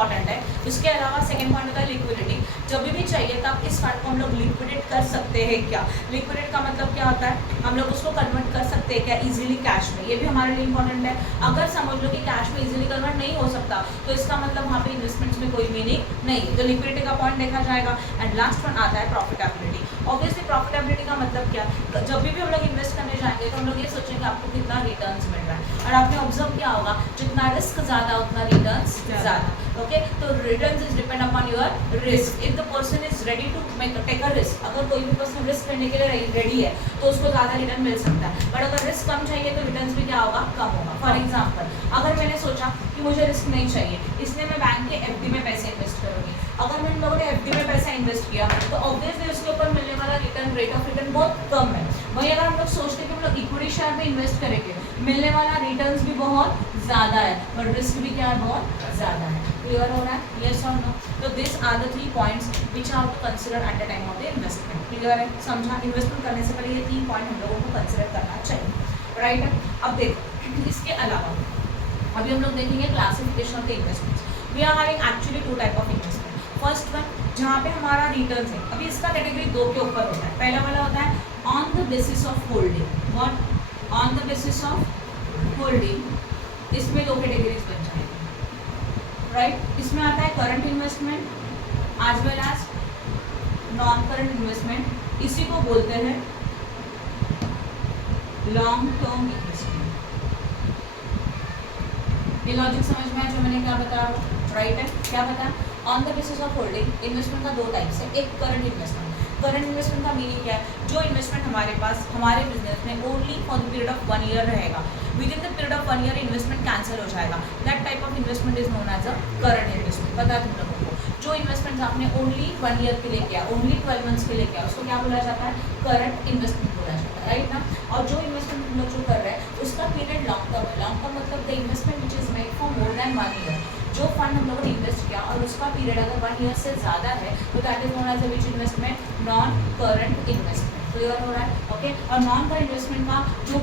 Important है। उसके अलावा सेकंड पॉइंट होता है लिक्विडिटी। जब भी चाहिए तब इस फंड को हम लोग लिक्विडेट कर सकते हैं क्या। लिक्विडेट का मतलब क्या होता है, हम लोग उसको कन्वर्ट कर सकते हैं क्या इजीली कैश में, ये भी हमारे लिए इंपॉर्टेंट है। अगर समझ लो कि कैश में इजीली कन्वर्ट नहीं हो सकता तो इसका मतलब वहाँ पे इन्वेस्टमेंट्स में कोई मीनिंग नहीं, तो लिक्विडिटी का पॉइंट देखा जाएगा। एंड लास्ट वन आता है प्रॉफिटेबिलिटी। ऑब्वियसली प्रॉफिटेबिलिटी का मतलब क्या, जब भी हम लोग इन्वेस्ट करने जाएंगे तो हम लोग ये सोचेंगे आपको कितना रिटर्न्स मिल रहा है, और आपने ऑब्जर्व किया होगा जितना रिस्क ज़्यादा उतना रिटर्न्स ज़्यादा। ओके, तो returns is depend upon your risk. If the person is ready to take a risk, अगर कोई भी पर्सन रिस्क करने के लिए रेडी है तो उसको ज़्यादा रिटर्न मिल सकता है, बट अगर रिस्क कम चाहिए तो रिटर्न्स भी क्या होगा, कम होगा। फॉर एग्जाम्पल, अगर मैंने सोचा कि मुझे रिस्क नहीं चाहिए इसलिए मैं बैंक के एफडी में पैसे इन्वेस्ट करूँगी, अगर मैंने लोगों ने एफडी में पैसा इन्वेस्ट किया तो ऑब्वियसली उसके ऊपर मिलने वाला रिटर्न, रेट ऑफ रिटर्न बहुत कम है। वहीं अगर हम लोग सोचते हैं कि हम लोग इक्विटी शेयर में इन्वेस्ट करेंगे, मिलने वाला रिटर्न्स भी बहुत ज़्यादा है बट रिस्क भी क्या है, बहुत ज़्यादा है। क्लियर हो रहा है, यस और नो। तो this are the 3 points which are to consider at the time of the investment. Clear है, समझा। इन्वेस्टमेंट करने से पहले ये 3 पॉइंट हम लोगों को कंसिडर करना चाहिए, राइट। अब देखो, इसके अलावा अभी हम लोग देखेंगे classification of the investments. We are having actually 2 type of investment. First one जहाँ पे हमारा रिटर्न है, अभी इसका कैटेगरी 2 के ऊपर होता है। पहला वाला होता है on the basis of holding. What, on the basis of holding. इसमें 2 कैटेगरीज बन जाएंगे, राइट। इसमें आता है current investment as well as non current investment. इसी को बोलते हैं लॉन्ग टर्म इन्वेस्टमेंट। ये लॉजिक समझ में आया जो मैंने क्या बताया, राइट है। क्या बताया, on the basis of holding investment का 2 टाइप्स है। एक करंट इन्वेस्टमेंट। करंट इन्वेस्टमेंट का मीनिंग क्या है, जो इन्वेस्टमेंट हमारे पास हमारे बिजनेस में only for the period of 1 year रहेगा, within the period of 1 year investment cancel हो जाएगा। That type of investment is known as a current investment. पता है तुम लोगों को, जो इन्वेस्टमेंट आपने ओनली 1 ईयर के लिए किया, ओनली 12 मंथ्स के लिए किया, उसको क्या बोला जाता है, करंट इन्वेस्टमेंट बोला जाता है, राइट ना। और जो इन्वेस्टमेंट हम लोग जो कर रहे हैं उसका पीरियड लॉन्ग टर्म है। लॉन्ग टर्म मतलब the investment which is made for more than 1 year. जो फंड हम लोगों ने इन्वेस्ट किया और उसका पीरियड अगर 1 ईयर से ज़्यादा है तो that is known as which investment, non current investment. Clear हो रहा है, ओके। और नॉन करंट इन्वेस्टमेंट का जो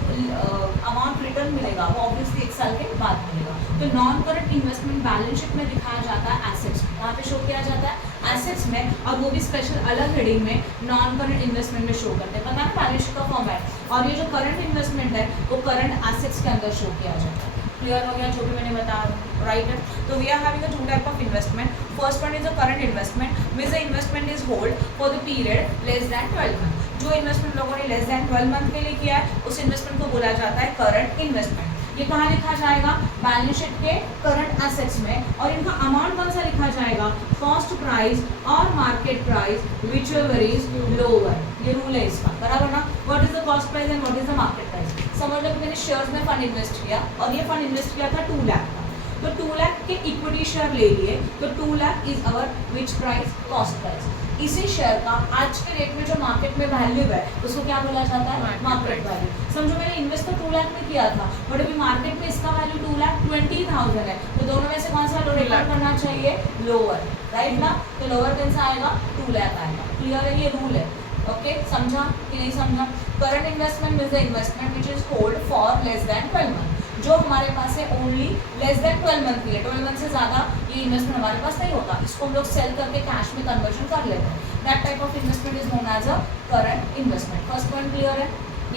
अमाउंट रिटर्न मिलेगा वो ऑब्वियसली 1 साल के बाद मिलेगा। तो non current investment balance sheet में दिखाया जाता है एसेट्स, वहाँ पे शो किया जाता है एसेट्स में, और वो भी स्पेशल अलग हेडिंग में नॉन करंट इन्वेस्टमेंट में शो करते हैं। पता है बैलेंस शीट का फॉर्मेट, और ये जो करंट इन्वेस्टमेंट है वो करंट एसेट्स के अंदर शो किया जाता है। क्लियर हो गया जो भी मैंने बताया, राइट है। तो we are having a 2 type of investment. First one is a current investment which the investment is hold for the period less than 12 month. जो इन्वेस्टमेंट लोगों ने लेस दैन 12 मंथ के लिए किया है उस इन्वेस्टमेंट को बोला जाता है करंट इन्वेस्टमेंट। ये कहाँ लिखा जाएगा, बैलेंस शीट के करंट एसेट्स में, और इनका अमाउंट कौन सा लिखा जाएगा, कॉस्ट प्राइस और market price which varies lower. ये रूल है इसका, बराबर ना। What is the cost price and what is the market price. समझ लो कि मैंने शेयर्स में फंड इन्वेस्ट किया और ये फंड इन्वेस्ट किया था 2 लाख का, तो 2 लाख के इक्विटी शेयर ले लिए, तो 2 lakh is our which price, cost price. इसी शेयर का आज के रेट में जो मार्केट में वैल्यू है उसको क्या बोला जाता है, मार्केट वैल्यू। समझो मैंने इन्वेस्ट तो 2 लाख में किया था बट अभी मार्केट में इसका वैल्यू 2,20,000 है, तो दोनों में से कौन सा रिकॉर्ड करना चाहिए, लोअर, राइट ना। तो लोअर कौन सा आएगा, 2 लाख आएगा। क्लियर है, ये रूल है, ओके। समझा कि नहीं समझा। Current investment is the investment which is hold for less than 12 month. जो हमारे पास है ओनली लेस दैन 12 मंथ के लिए, 12 मंथ से ज़्यादा ये इन्वेस्टमेंट हमारे पास नहीं होता, इसको हम लोग सेल करके कैश में कन्वर्जन कर लेते हैं। That type of investment is known as a current investment. First point clear है,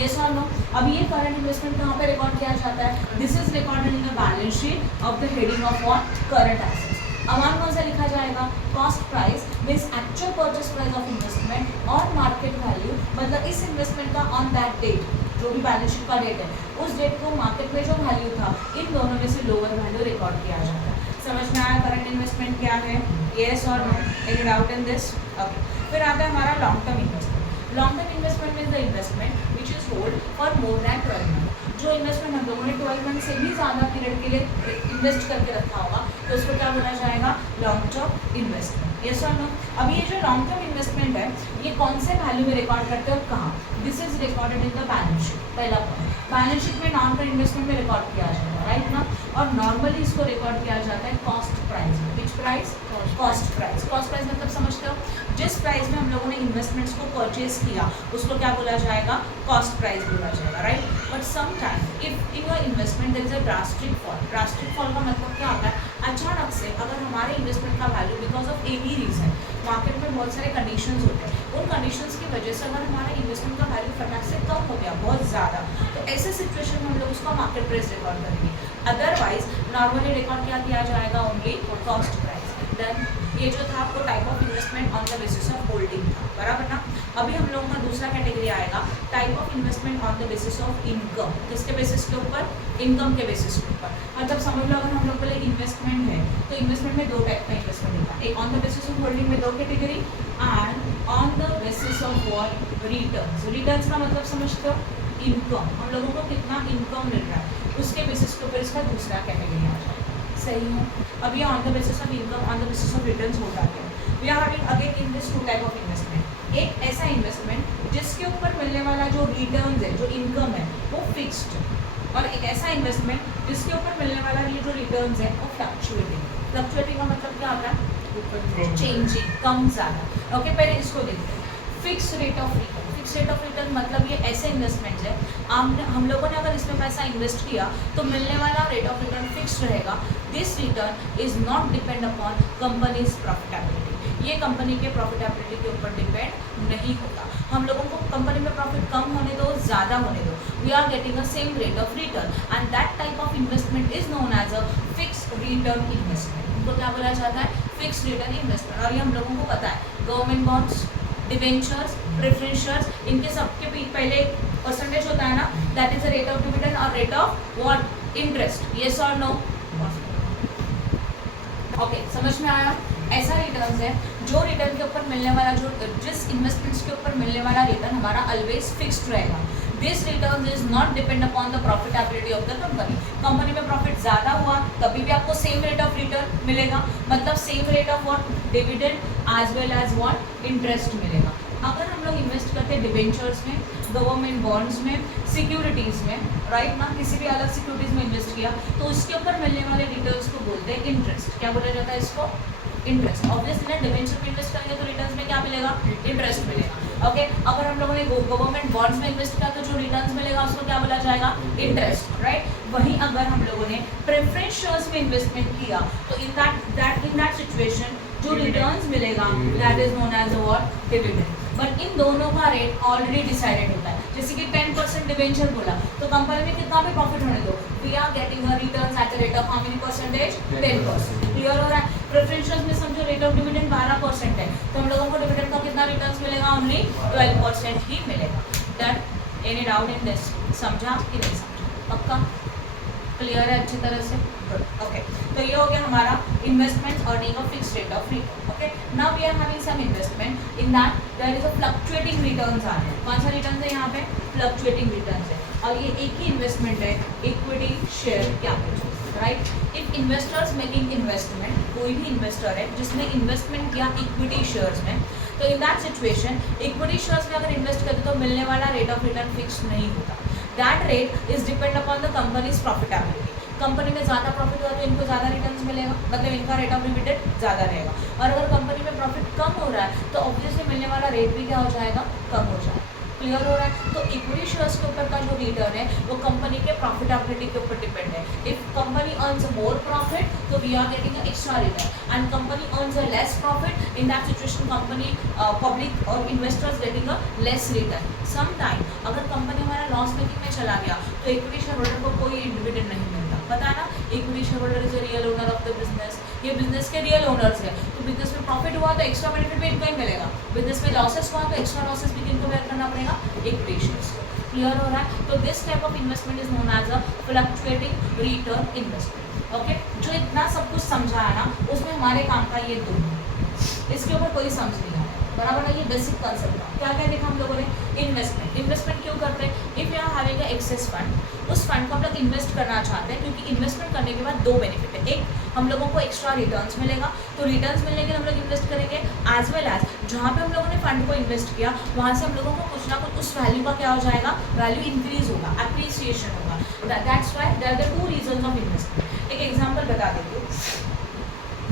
यस और नो। अब ये करंट इन्वेस्टमेंट कहाँ पे रिकॉर्ड किया जाता है, this is recorded in the balance sheet of the heading of what, current assets. Amount कौन सा लिखा जाएगा, cost price means actual purchase price of investment, और मार्केट वैल्यू मतलब इस इन्वेस्टमेंट का ऑन दैट डेट, जो भी बैलेंस शीट का डेट है उस डेट को मार्केट में जो वैल्यू था इन दोनों में से लोअर वैल्यू रिकॉर्ड किया जाता है। समझ में आया करंट इन्वेस्टमेंट क्या है, येस और no, any doubt in this, okay. फिर आता है हमारा long term investment. Long term investment means the investment which is hold for more than 12 month. जो इन्वेस्टमेंट हम लोगों ने 12 मंथ से भी ज़्यादा पीरियड के लिए इन्वेस्ट करके रखा होगा तो उसको क्या बोला जाएगा, लॉन्ग टर्म इन्वेस्टमेंट, यस और नो। अब ये जो लॉन्ग टर्म इन्वेस्टमेंट है ये कौन से वैल्यू में रिकॉर्ड करते हैं और कहाँ, this is recorded in the balance sheet. पहला पॉइंट, बैलेंस शीट में नॉन करंट इन्वेस्टमेंट में रिकॉर्ड किया जाएगा, राइट ना। और नॉर्मली इसको रिकॉर्ड किया जाता है कॉस्ट प्राइस में। Which price, cost price. Cost price मतलब समझते हो, जिस प्राइस में हम लोगों ने इन्वेस्टमेंट्स को परचेज किया उसको क्या बोला जाएगा, कॉस्ट प्राइस बोला जाएगा, right. But some time if in your investment there is a drastic fall. Drastic fall का मतलब क्या होता है, अचानक से अगर हमारे इन्वेस्टमेंट का value because of any reason, market में बहुत सारे कंडीशंस होते हैं, उन कंडीशंस की वजह से अगर हमारा इन्वेस्टमेंट का वैल्यू फटाक से कम हो गया बहुत ज़्यादा, तो ऐसे सिचुएशन में हम लोग उसका मार्केट प्राइस रिकॉर्ड करेंगे। अदरवाइज नॉर्मली रिकॉर्ड क्या किया जाएगा, ओनली कॉस्ट प्राइस। देन ये जो था आपको type of investment on the basis of holding था, बराबर ना। अभी हम लोगों का दूसरा कैटेगरी आएगा type of investment on the basis of income. किसके बेसिस के ऊपर, इनकम के बेसिस के ऊपर। मतलब समझ लो अगर हम लोग बोले इन्वेस्टमेंट है तो इन्वेस्टमेंट में दो टाइप का इन्वेस्टमेंट होता है, एक on the basis of holding में दो category, and on the basis of what, returns. Returns का मतलब समझते हो, इनकम, हम लोगों को कितना इनकम मिल रहा है उसके बेसिस के ऊपर इसका दूसरा कैटेगरी आ जाएगा। सही है। अब ये on the basis of income, on the basis of returns होता है। We are having again in this two type of investment. एक ऐसा इन्वेस्टमेंट जिसके ऊपर मिलने वाला जो रिटर्न्स है, जो इनकम है वो फिक्स्ड, और एक ऐसा इन्वेस्टमेंट जिसके ऊपर मिलने वाला ये जो रिटर्न्स है वो फ्लक्चुएटिंग। फ्लक्चुएटिंग का मतलब क्या होता है, चेंजिंग, कम ज़्यादा। ओके, पहले इसको देखते हैं। Fix rate of return. Fix rate of return मतलब ये ऐसे इन्वेस्टमेंट है, हम लोगों ने अगर इसमें पैसा इन्वेस्ट किया तो मिलने वाला रेट ऑफ रिटर्न फिक्स रहेगा। This return is not depend upon companies profitability. ये कंपनी के प्रॉफिटेबिलिटी के ऊपर डिपेंड नहीं होता। हम लोगों को कंपनी में प्रॉफिट कम होने दो, ज़्यादा होने दो, we are getting a same rate of return, and that type of investment is known as a fix return investment. उनको क्या बोला जाता है, फिक्स रिटर्न इन्वेस्टमेंट। और ये हम लोगों को पता है, government bonds, debentures, preference shares, इनके सबके पहले परसेंटेज होता है ना, that is the rate of dividend और rate of what, interest. Yes और नो? ओके, समझ में आया? ऐसा रिटर्न्स है जो रिटर्न के ऊपर मिलने वाला, जो जिस इन्वेस्टमेंट्स के ऊपर मिलने वाला रिटर्न हमारा ऑलवेज फिक्स्ड रहेगा। This return is not depend upon the profitability of the company. Company में प्रॉफिट ज़्यादा हुआ तभी भी आपको सेम रेट ऑफ रिटर्न मिलेगा, मतलब same rate of what, dividend as well as what, interest मिलेगा। अगर हम लोग इन्वेस्ट करते हैं डिवेंचर्स में, गवर्नमेंट बॉन्ड्स में, सिक्योरिटीज़ में, राइट ना, किसी भी अलग सिक्योरिटीज़ में इन्वेस्ट किया तो उसके ऊपर मिलने वाले रिटर्न्स को बोलते हैं इंटरेस्ट। क्या बोला जाता है इसको? इंटरेस्ट। ऑब्वियसली ना, डिवेंचर में इन्वेस्ट करेंगे तो रिटर्न्स में क्या मिलेगा? इंटरेस्ट मिलेगा। ओके, अगर हम लोगों ने गवर्नमेंट बॉन्ड्स में इन्वेस्ट किया तो जो रिटर्न्स मिलेगा उसको क्या बोला जाएगा? Interest, right. वहीं अगर हम लोगों ने प्रेफरेंस शेयर्स में इन्वेस्टमेंट किया तो इन दैट सिचुएशन जो रिटर्न्स मिलेगा that is known as what, dividend. But इन दोनों का रेट ऑलरेडी डिसाइडेड होता है। जैसे कि 10% डिवेंचर बोला तो कंपनी में कितना भी प्रॉफिट होने दो, we are getting a returns at the rate of how many percentage? 10%। Clear हो रहा है? प्रेफरेंशियल में समझो रेट ऑफ डिविडेंड 12% है तो हम लोगों को डिविडेंड का कितना रिटर्न्स मिलेगा? ओनली 12% ही मिलेगा। That any doubt in this? समझा कि नहीं समझा? पक्का क्लियर है अच्छी तरह से? ओके, तो ये हो गया हमारा investment earning of fixed rate of return. Okay, now we are having some investment in that there is a fluctuating returns आ रहे हैं। कौन सा रिटर्न है यहाँ पे? फ्लक्चुएटिंग रिटर्न्स है, और ये एक ही इन्वेस्टमेंट है, equity share capital, right. If investors making investment, कोई भी इन्वेस्टर है जिसने इन्वेस्टमेंट किया इक्विटी शेयर्स में, तो in that situation equity shares में अगर इन्वेस्ट करते तो मिलने वाला रेट ऑफ रिटर्न फिक्स नहीं होता। That rate is depend upon the companies profitability. Company में ज़्यादा प्रॉफिट हुआ तो इनको ज़्यादा रिटर्न्स मिलेगा, मतलब इनका रेट ऑफ डिविडेंड ज़्यादा रहेगा। और अगर कंपनी में प्रॉफिट कम हो रहा है तो ऑब्वियसली मिलने वाला रेट भी क्या हो जाएगा? कम हो जाएगा। क्लियर हो रहा है? तो इक्विटी शेयर्स के ऊपर का जो रिटर्न है वो कंपनी के प्रॉफिटेबिलिटी के ऊपर डिपेंड है। If company earns more profit तो we are getting a extra return, and company earns a less profit, in that situation company public और investors getting a less return. Some time अगर company हमारा loss making में चला गया तो equity share holder को कोई डिविडेंड नहीं मिलता। पता है ना, equity share holder is a real owner of the business. ये बिजनेस के रियल ओनर्स है, तो बिजनेस में प्रॉफिट हुआ तो एक्स्ट्रा बेनिफिट भी इनको ही मिलेगा, बिजनेस में लॉसेस हुआ तो एक्स्ट्रा लॉसेस भी इनको बेयर करना पड़ेगा, इक्विटी शेयर्स को। क्लियर हो रहा है? तो this type of investment is known as a fluctuating return investment. Okay, जो इतना सब कुछ समझा है ना, उसमें हमारे काम का ये दो, इसके ऊपर कोई समझ नहीं आया, बराबर है? ये बेसिक कंसेप्ट था। क्या क्या देखा हम लोगों ने? इन्वेस्टमेंट। इन्वेस्टमेंट क्यों करते हैं? If you are having a excess fund, उस फंड को हम लोग इन्वेस्ट करना चाहते हैं, क्योंकि इन्वेस्टमेंट करने के बाद दो बेनिफिट है। एक, हम लोगों को एक्स्ट्रा रिटर्न्स मिलेगा, तो रिटर्न्स मिलने के लिए हम लोग इन्वेस्ट करेंगे, एज वेल एज जहाँ पे हम लोगों ने फंड को इन्वेस्ट किया वहाँ से हम लोगों को कुछ ना कुछ उस वैल्यू का क्या हो जाएगा? वैल्यू इंक्रीज होगा, अप्रिसिएशन होगा। That's why there are the two reasons of investment. एक एग्जांपल बता देती हूँ।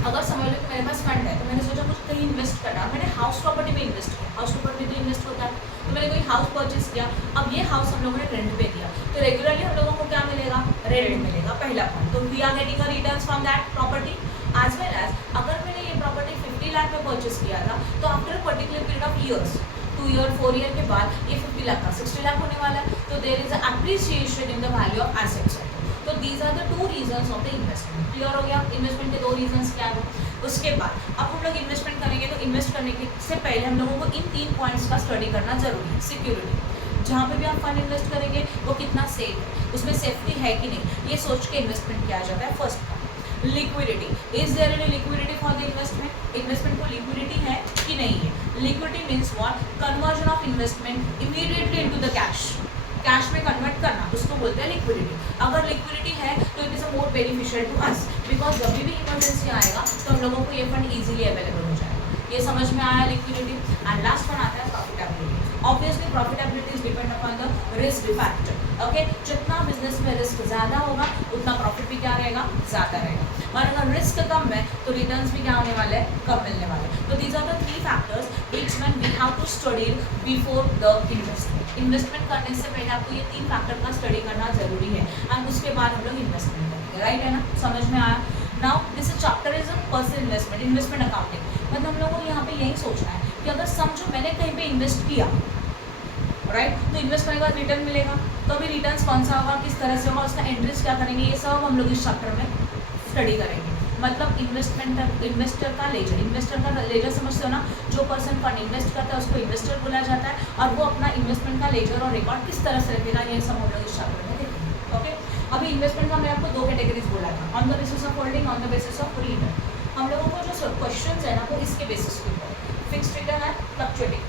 अगर समझ लो कि मेरे पास फंड है तो मैंने सोचा कुछ कहीं इन्वेस्ट करना, मैंने हाउस प्रॉपर्टी में इन्वेस्ट किया। हाउस प्रॉपर्टी में तो इन्वेस्ट होता है, तो मैंने कोई हाउस परचेस किया। अब ये हाउस हम लोगों ने रेंट पे दिया, तो तो रेगुलरली हम लोगों को क्या मिलेगा, रेंट मिलेगा, पहला पॉइंट। तो we are getting a returns from that property as well as अगर मैंने ये प्रॉपर्टी 50 लाख में परचेस किया था तो after a particular period of years 2 year 4 year के बाद ये 50 लाख का 60 लाख होने वाला है। तो there is appreciation in the value of assets. तो these are the 2 reasons of the investment. Clear हो गया इन्वेस्टमेंट के 2 रीजंस क्या है। उसके बाद अब हम लोग इन्वेस्टमेंट करेंगे तो इन्वेस्ट करने के से पहले हम लोगों को इन 3 पॉइंट्स का स्टडी करना जरूरी है। सिक्योरिटी, जहाँ पे भी आप फंड इन्वेस्ट करेंगे वो कितना सेफ है, उसमें सेफ्टी है कि नहीं, ये सोच के इन्वेस्टमेंट किया जाता है। First liquidity, is there any liquidity for the investment, investment को लिक्विडिटी है कि नहीं है। Liquidity means what, conversion of investment immediately into the cash में कन्वर्ट करना, उसको बोलते हैं लिक्विडिटी। अगर लिक्विडिटी है तो it is a more beneficial to us, because जब भी इमरजेंसी आएगा तो हम लोगों को ये फंड इजीली अवेलेबल हो जाएगा। ये समझ में आया लिक्विडिटी। एंड लास्ट वन आता है profitability. Obviously profitability is depend upon the risk factor. Okay, जितना बिजनेस में रिस्क ज़्यादा होगा उतना प्रॉफिट भी क्या रहेगा, ज़्यादा रहेगा। और अगर रिस्क कम है तो रिटर्न्स भी क्या होने वाले हैं, कम मिलने वाले हैं। तो these are the 3 factors which one we have to study before the investment. Investment करने से पहले आपको ये 3 फैक्टर का स्टडी करना जरूरी है एंड उसके बाद हम लोग इन्वेस्टमेंट करेंगे। राइट है ना, समझ में आया। Now this chapter is a personal investment, investment accounting. मतलब हम लोगों को यहाँ पे यही सोचना है कि अगर समझो मैंने कहीं पे इन्वेस्ट किया, राइट, तो इन्वेस्ट करने के बाद रिटर्न मिलेगा, तो अभी रिटर्न्स कौन सा होगा, किस तरह से होगा, उसका इंटरेस्ट क्या करेंगे, ये सब हम लोग इस चैप्टर में स्टडी करेंगे। मतलब इन्वेस्टर का लेजर समझते हो ना, जो पर्सन फंड इन्वेस्ट करता है उसको इन्वेस्टर बोला जाता है और वो अपना इन्वेस्टमेंट का लेजर और रिकॉर्ड किस तरह से रखेगा, ये सब हम लोग इस चैप्टर में देखेंगे। ओके, अभी इन्वेस्टमेंट का मैंने आपको 2 कैटेगरीज बोला था, on the basis of holding, on the basis of return. हम लोगों को जो क्वेश्चन है ना वो इसके बेसिस के ऊपर, फिक्स्ड रिटर्न है, फ्लक्चुएटिंग,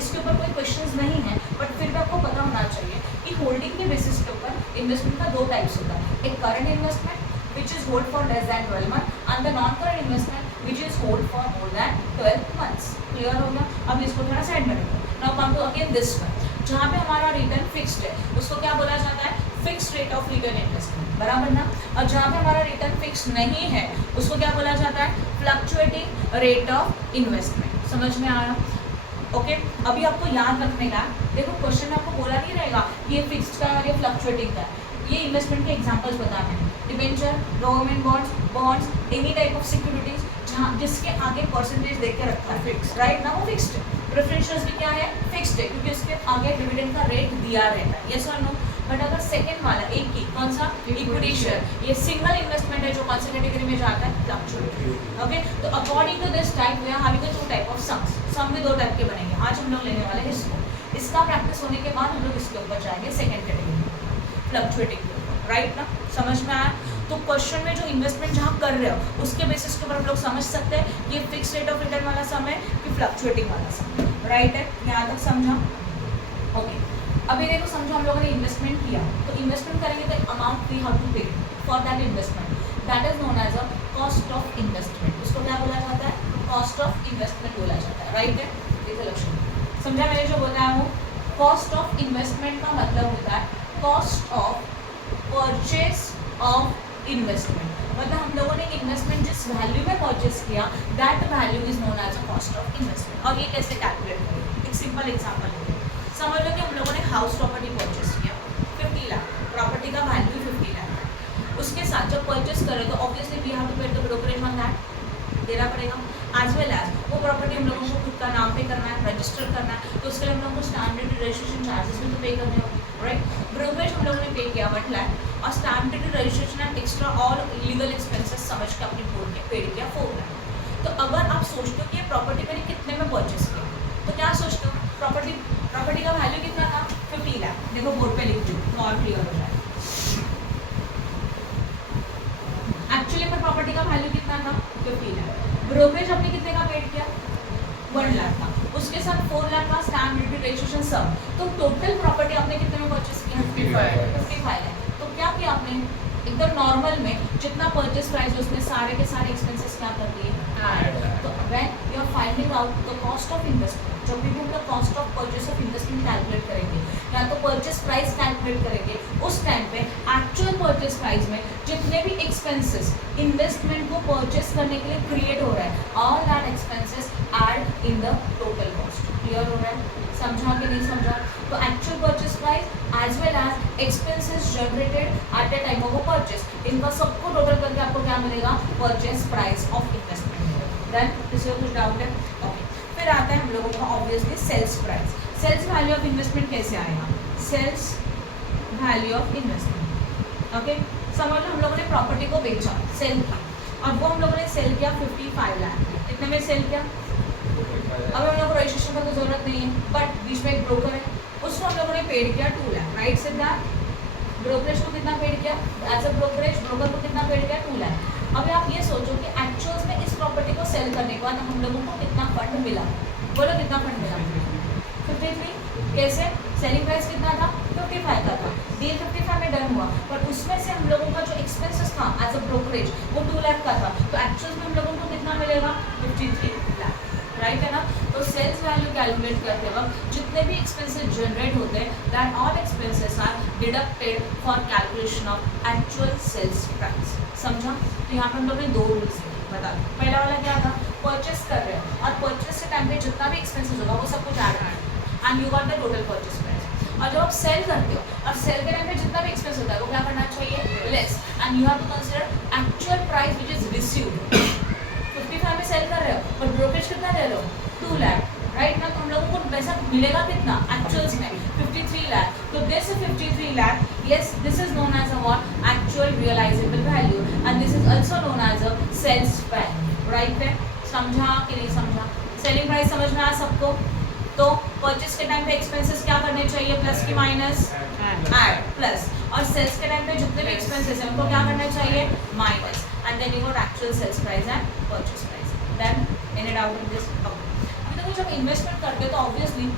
इसके ऊपर कोई क्वेश्चंस नहीं है, बट फिर भी आपको पता होना चाहिए कि होल्डिंग के बेसिस के ऊपर इन्वेस्टमेंट का 2 टाइप्स होता है। एक current investment which is hold for less than 12 month and the non current investment which is hold for more than 12 months. Clear हो गया। अब इसको थोड़ा साइड में रखो। Now come to again this one, जहाँ पे हमारा रिटर्न फिक्स्ड है उसको क्या बोला जाता है, fixed rate of return investment, बराबर ना। और जहाँ पे हमारा रिटर्न फिक्स नहीं है उसको क्या बोला जाता है, फ्लक्चुएटिंग रेट ऑफ इन्वेस्टमेंट। समझ में आया। ओके, अभी आपको याद रखने का, देखो क्वेश्चन में आपको बोला नहीं रहेगा ये फिक्स्ड का और ये फ्लक्चुएटिंग का है। ये इन्वेस्टमेंट के एग्जांपल्स बताते हैं, debenture, government bonds, any type of securities जहाँ जिसके आगे परसेंटेज देख के रखा है फिक्स, राइट ना, वो फिक्स्ड है। प्रेफरेंशियल्स भी क्या है, फिक्स्ड है, क्योंकि उसके आगे डिविडेंड का रेट दिया रहता है। यस और नो। बट अगर सेकंड वाला एक ही कौन सा, इक्विटी शेयर, ये सिंगल इन्वेस्टमेंट है जो कौन सी कैटेगरी में जाता है, फ्लक्चुएटिंग। ओके, तो according to this type we are having 2 type of sums. Sum भी 2 टाइप के बनेंगे। आज हम लोग लेने वाले हैं इसको, इसका प्रैक्टिस होने के बाद हम लोग इसके ऊपर जाएंगे सेकंड कैटेगरी फ्लक्चुएटिंग के ऊपर। राइट ना, समझ में आया। तो क्वेश्चन में जो इन्वेस्टमेंट जहाँ कर रहे हो उसके बेसिस के ऊपर हम लोग समझ सकते हैं ये फिक्स रेट ऑफ रिटर्न वाला सम है कि फ्लक्चुएटिंग वाला सम। राइट है, यहाँ तक समझा। ओके, अभी देखो समझो हम लोगों ने इन्वेस्टमेंट किया, तो इन्वेस्टमेंट करेंगे तो amount we have to pay for that investment, that is known as a cost of investment. उसको क्या बोला जाता है, कॉस्ट ऑफ इन्वेस्टमेंट बोला जाता है। राइट है, देखो लक्ष्य समझा मैंने जो बोला हूँ। कॉस्ट ऑफ इन्वेस्टमेंट का मतलब होता है cost of purchase of investment. मतलब हम लोगों ने इन्वेस्टमेंट जिस वैल्यू में परचेज किया that value is known as a cost of investment. और ये कैसे कैलकुलेट करेंगे, एक सिंपल एग्जांपल लेते हैं। समझ लो कि हम लोगों ने हाउस प्रॉपर्टी परचेज किया 50 लाख, प्रॉपर्टी का वैल्यू 50 लाख है। उसके साथ जब परचेज करें तो ऑब्वियसली वी हैव टू पे द ब्रोकरेज ऑन दैट, देना पड़ेगा। एज वेल एज वो प्रॉपर्टी हम लोगों को खुद का नाम पे करना है, रजिस्टर करना है, तो उसके लिए हम लोगों को स्टैम्प ड्यूटी रजिस्ट्रेशन चार्जेस भी तो पे करने होंगे। राइट, ब्रोकरेज हम लोगों ने पे किया 1 लाख और stamp duty registration and extra all legal expenses समझ के अपनी बोर्ड के पेड किया 4 लाख। तो अगर आप सोचते हो कि ये प्रॉपर्टी मैंने कितने में परचेज किया, तो क्या सोचते हो, प्रॉपर्टी का वैल्यू कितना था, 50 लाख। देखो बोर्ड पे लिख दो और क्लियर हो जाए। एक्चुअली पर प्रॉपर्टी का वैल्यू कितना था, 50 लाख। ब्रोकरेज हमने कितने का पेड किया, 1 लाख का। उसके साथ 4 लाख का स्टैम्प ड्यूटी रजिस्ट्रेशन सब, तो टोटल प्रॉपर्टी आपने कितने में परचेस किया, 55 लाख। तो क्या किया आपने, एकदम नॉर्मल में जितना परचेस प्राइस उसमें सारे के सारे एक्सपेंसेस क्या कर दिए, तो when you are finding out the cost of investment, जब भी हम लोग cost of purchase of investment calculate करेंगे या तो परचेस प्राइस कैलकुलेट करेंगे, उस टाइम पे एक्चुअल परचेस प्राइस में जितने भी एक्सपेंसेस इन्वेस्टमेंट को परचेस करने के लिए क्रिएट हो रहा है, all that expenses add in the total cost. Clear हो रहा है, समझा कि नहीं समझा। तो actual purchase price as well as expenses generated at the time of purchase, इनका सबको टोटल करके आपको क्या मिलेगा, परचेस प्राइस ऑफ इन्वेस्टमेंट मिलेगा। देन इसमें कुछ डाउट है? ओके, फिर आता है हम लोगों का obviously sales price. Sales value of investment कैसे आएगा, sales value of investment. Okay, समझ लो हम लोगों ने प्रॉपर्टी को बेचा, सेल किया, अब वो हम लोगों ने सेल किया 55 लाख, कितने में सेल किया, अब हम लोग को रजिस्ट्रेशन का तो जरूरत नहीं है, बट बीच में एक ब्रोकर है, उसको हम लोगों ने पेड किया 2 लाख, राइट सिद्धार्थ, ब्रोकरेज को कितना पेड किया, एज अ ब्रोकरेज ब्रोकर को कितना पेड किया, 2 लाख। अभी आप ये सोचो कि एक्चुअल्स में इस प्रॉपर्टी को सेल करने के बाद हम लोगों को कितना फंड मिला, बोलो कितना फंड मिला, 53। कैसे, सेलिंग प्राइस कितना था, 55 का था, डील 55 में डन हुआ, पर उसमें से हम लोगों का जो एक्सपेंसेस था एज अ ब्रोकरेज वो 2 लाख का था, तो एक्चुअल्स में हम लोगों को कितना मिलेगा, 53 लाख, राइट है ना। तो सेल्स वैल्यू कैलकुलेट करते वक्त जितने भी एक्सपेंसेस जनरेट होते हैं, that all expenses are deducted for calculation of actual sales price. समझा? तो यहाँ पर हम लोग ने 2 रूल्स बता दें। पहला वाला क्या था, परचेस कर रहे हो और परचेस के टाइम पे जितना भी एक्सपेंसेस होगा वो सब कुछ ऐड है and you got the total purchase price. और जब आप सेल करते हो और सेल के टाइम पे जितना भी एक्सपेंस होता है वो क्या करना चाहिए, less, and you have to consider actual price which is received. 55 में सेल कर रहे हो और ब्रोकरेज कितना ले रहे हो, 2 लाख, राइट ना। तो हम लोगों को पैसा मिलेगा कितना एक्चुअल्स में, 53 लाख। तो this 53 lakh, yes, this is known as a what, actual realizable value, and this is also known as a sales value, right है? समझा कि नहीं समझा? सेलिंग प्राइस समझ में आया सबको? तो परचेस के टाइम पे एक्सपेंसेस क्या करने चाहिए, प्लस की माइनस, ऐड प्लस, और सेल्स के टाइम पे जितने भी एक्सपेंसेस हैं उनको क्या करना चाहिए, minus, and then you got actual sales price and purchase price. Then any doubt in this? अभी देखो जब इन्वेस्टमेंट करते हो तो ऑब्वियसली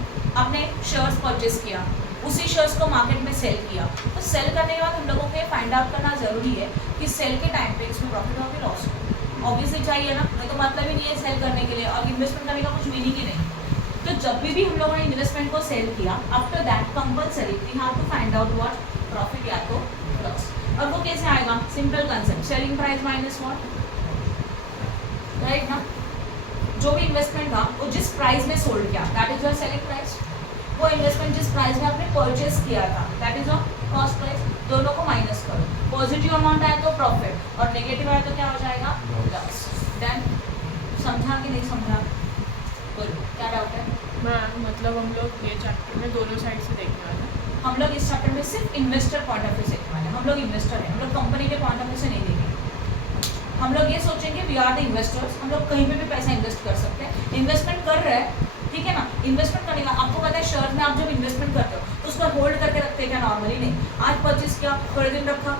आपने शेयर्स परचेस किया, उसी शेयर्स को मार्केट में सेल किया, तो सेल करने के बाद हम लोगों को ये फाइंड आउट करना जरूरी है कि सेल के टाइम पे इसमें प्रॉफिट और लॉस हो, ऑब्वियसली चाहिए ना, नहीं तो मतलब ही नहीं है सेल करने के लिए और इन्वेस्टमेंट करने का कुछ मीनिंग ही नहीं। तो जब भी हम लोगों ने इन्वेस्टमेंट को सेल किया, after that compulsory we have to find out what, profit या तो लॉस। और वो कैसे आएगा, simple concept, selling price minus what, right ना। जो भी इन्वेस्टमेंट था वो जिस प्राइस में सोल्ड किया, that is your selling price. वो इन्वेस्टमेंट जिस प्राइस में आपने परचेस किया था, that is your cost price. दोनों को माइनस करो, पॉजिटिव अमाउंट आया तो प्रॉफिट और नेगेटिव आया तो क्या हो जाएगा, लॉस। देन समझा कि नहीं समझा, बोलो क्या डाउट है? मैम मतलब हम लोग ये चैप्टर में दोनों साइड से देखने वाले हैं। हम लोग इस चैप्टर में सिर्फ इन्वेस्टर पॉइंट ऑफ व्यू से देखने वाले हैं। हम लोग इन्वेस्टर हैं, हम लोग कंपनी के पॉइंट ऑफ व्यू से नहीं देखेंगे। हम लोग ये सोचेंगे वी आर द इन्वेस्टर्स, हम लोग कहीं पे भी पैसा इन्वेस्ट कर सकते हैं। इन्वेस्टमेंट कर रहे हैं, ठीक है ना, इन्वेस्टमेंट करने का आपको पता है शेयर में आप जब इन्वेस्टमेंट करते हो तो उसको होल्ड करके रखते हैं क्या, नॉर्मली नहीं। आज परचेस किया, थोड़े दिन रखा,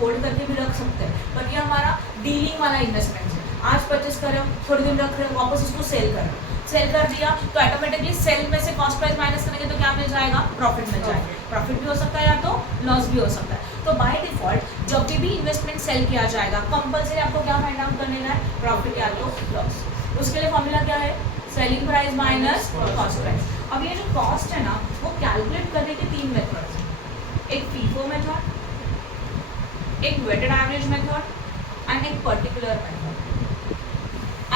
होल्ड करके भी रख सकते हैं, बट ये हमारा डीलिंग वाला इन्वेस्टमेंट है। आज परचेस कर रहे हो, थोड़े दिन रख रहे हो, वापस उसको सेल कर रहे हो, सेल कर दिया तो ऑटोमेटिकली सेल में से कॉस्ट प्राइस माइनस करेंगे तो क्या मिल जाएगा, प्रॉफिट मिल जाएगा। प्रॉफिट भी हो सकता है या तो लॉस भी हो सकता है। तो बाय डिफॉल्ट जब भी इन्वेस्टमेंट सेल किया जाएगा कंपल्सरी आपको क्या फाइंड आउट करने का है, प्रॉफिट या तो लॉस। उसके लिए फॉर्मूला क्या है, selling price minus cost price. अब ये जो कॉस्ट है ना वो कैलकुलेट करने के 3 मेथड्स हैं, एक फीफो मेथड, एक वेटेड एवरेज मेथड एंड एक पर्टिकुलर मेथड।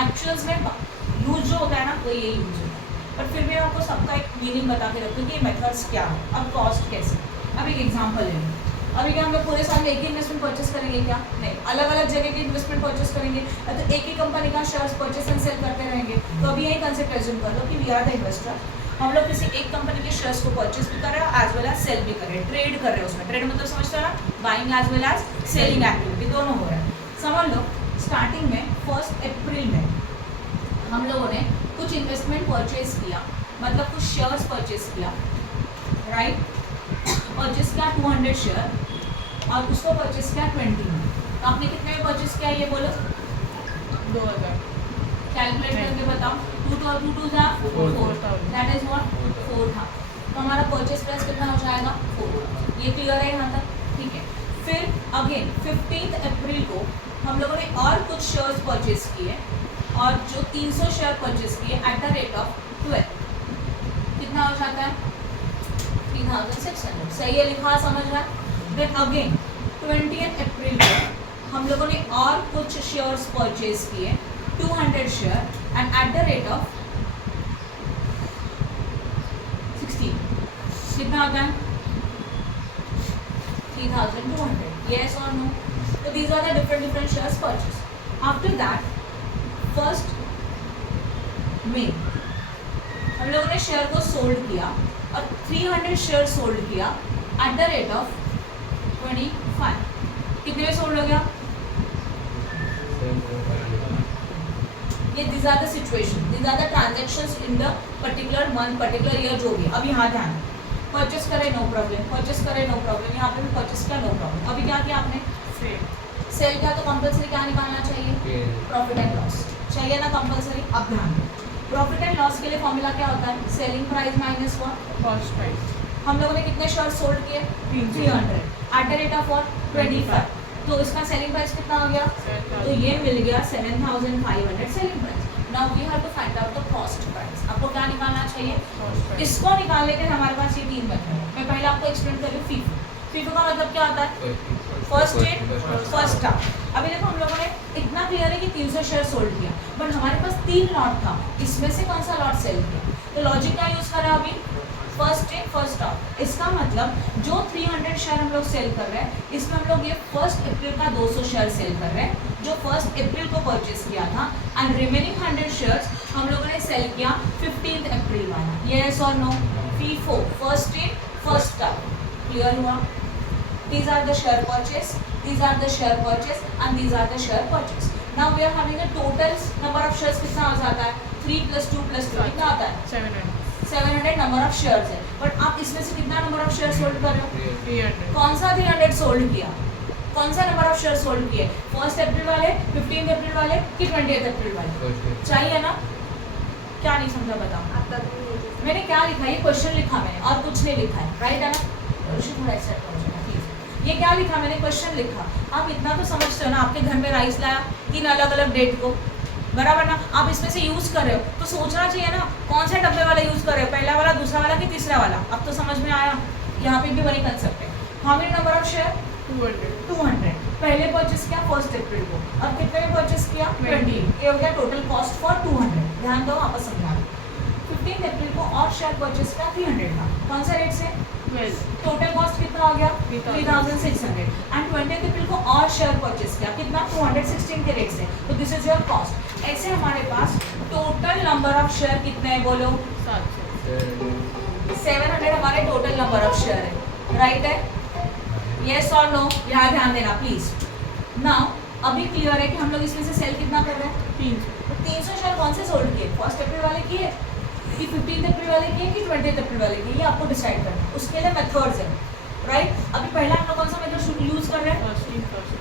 एक्चुअल्स में यूज जो होता है ना वो ये यूज होता है, बट फिर भी आपको सबका एक मीनिंग बता के रखते हैं कि मेथड्स क्या है। अब कॉस्ट कैसे, अब एक एग्जांपल ले लो। अभी क्या हम लोग पूरे साल में एक ही इन्वेस्टमेंट परचेस करेंगे क्या, नहीं, अलग अलग जगह के इन्वेस्टमेंट परचेस करेंगे, तो एक ही कंपनी का शेयर्स परचेस एंड सेल करते रहेंगे। तो अभी यही कंसेप्ट एज्यूम कर लो कि वी आर द इन्वेस्टर, हम लोग किसी एक कंपनी के शेयर्स को परचेस भी कर रहे हैं एज वेल एज सेल भी कर रहे हैं, ट्रेड कर रहे हैं। उसमें ट्रेड मतलब समझते हो ना, buying as well as selling activity दोनों हो रहा है। समझ लो स्टार्टिंग में 1 अप्रैल में हम लोगों ने कुछ इन्वेस्टमेंट परचेस किया, मतलब कुछ शेयर्स परचेस किया, राइट, परचेस किया 200 शेयर और उसको परचेस किया 20 में। तो आपने कितने में परचेस किया ये बोलो, 2000 कैलकुलेट करके बताओ, 2 और 2 जा 4, दैट इज व्हाट 4 था। तो हमारा परचेस प्राइस कितना हो जाएगा, 4। ये क्लियर है यहाँ तक, ठीक है। फिर अगेन 15 अप्रैल को हम लोगों ने और कुछ शेयर्स परचेस किए और जो 300 शेयर परचेस किए एट द रेट ऑफ 12, कितना हो जाता है 3600। सही है लिखा, समझ रहा है। देन अगेन 20 अप्रैल को हम लोगों ने और कुछ शेयर्स परचेस किए 200 share and eight the rate of 16, कितना होता है 5,200. Yes or no? So these are the different shares purchased. After that, first May हम लोगों ने शेयर को सोल्ड किया और 300 शेयर सोल्ड किया एट द रेट ऑफ 25. कितने में सोल्ड हो गया? ये these are the situation, these are the transactions in the particular month, particular year जो भी. अब यहाँ ध्यान, परचेस करे नो प्रॉब्लम, परचेस करे नो प्रॉब्लम, यहाँ पे भी परचेस किया नो प्रॉब्लम. अभी क्या किया आपने? सेल किया तो कंपल्सरी क्या निकालना चाहिए? प्रॉफिट एंड लॉस चाहिए ना कंपल्सरी. अब ध्यान, प्रॉफिट एंड लॉस के लिए फॉर्मूला क्या होता है? Selling price minus cost price. हम लोगों ने कितने शेयर सोल्ड किए? 300 एट द रेट ऑफ 25. तो इसका सेलिंग प्राइस कितना हो गया? तो ये मिल गया 7,500 selling price. Now we have to find out the cost price. आपको क्या निकालना चाहिए? इसको निकालने के हमारे पास ये 3 मेथड है. मैं पहले आपको एक्सप्लेन कर रही हूँ. फीफो, फीफो का मतलब क्या होता है? First in first out. अभी देखो हम लोगों ने इतना क्लियर है कि 300 शेयर सोल्ड किया, बट हमारे पास 3 लॉट था. इसमें से कौन सा लॉट सेल किया? तो लॉजिक क्या यूज करा अभी? First in first out. इसका मतलब जो 300 शेयर हम लोग सेल कर रहे हैं, इसमें हम लोग ये 1 अप्रैल का 200 शेयर सेल कर रहे हैं जो 1 अप्रैल को परचेस किया था, एंड रिमेनिंग 100 शेयर्स हम लोगों ने सेल किया 15 अप्रैल वाला. यस और no? FIFO, first in first out. Clear हुआ? These are the share purchase, these are the share purchase, and these are the share purchase. Now we are having a total number of shares कितना हो जाता है? 3 + 2 + 3 कितना आता है? 700 number of shares है. But आप इसमें से कितना नंबर ऑफ शेयर सोल्ड कर रहे हो? 300. कौन सा 300 सोल्ड किया? कौन सा नंबर ऑफ शेयर सोल्ड किए? 1 अप्रैल वाले, 15 अप्रैल वाले कि 20 अप्रैल वाले? चाहिए ना? क्या नहीं समझा बताओ. मैंने क्या लिखा? ये क्वेश्चन लिखा मैंने और कुछ नहीं लिखा है. राइट है ना? थोड़ा एक्सेप्ट कर जाना प्लीज. ये क्या लिखा मैंने? क्वेश्चन लिखा. आप इतना तो समझते हो ना, आपके घर में राइस लाया 3 अलग अलग डेट को, बराबर ना? आप इसमें से यूज कर रहे हो तो सोचना चाहिए ना कौन से डब्बे वाला यूज कर रहे हो, पहला वाला, दूसरा वाला कि तीसरा वाला. अब तो समझ में आया. यहाँ पे भी वही कंसेप्ट है. How many number of share? 200. पहले परचेस किया 1 अप्रैल को, अब कितने में परचेस किया? 20. ये हो गया टोटल कॉस्ट फॉर 200. ध्यान दो, आपस समझा. 15 अप्रैल को और शेयर परचेस किया 300 का. कौन सा रेट से? टोटल कॉस्ट कितना हो गया? 3,600. एंड 20 अप्रैल को और शेयर परचेस किया कितना? 216 के रेट से. तो दिस इज योर कॉस्ट. ऐसे हमारे पास टोटल नंबर ऑफ शेयर कितने हैं बोलो? 700 हमारे टोटल नंबर ऑफ शेयर है. राइट है? यस और नो? यहाँ ध्यान देना प्लीज. नाउ अभी क्लियर है कि हम लोग इसमें से सेल कितना कर रहे हैं? 300. 300 शेयर कौन से सोल्ड किए? 1 अप्रैल वाले किए कि 15 अप्रैल वाले किए कि 20 अप्रैल वाले किए? ये आपको डिसाइड करना है. उसके लिए मेथड्स है. राइट? अभी पहला हम लोग कौन सा मेथड यूज कर रहे हैं?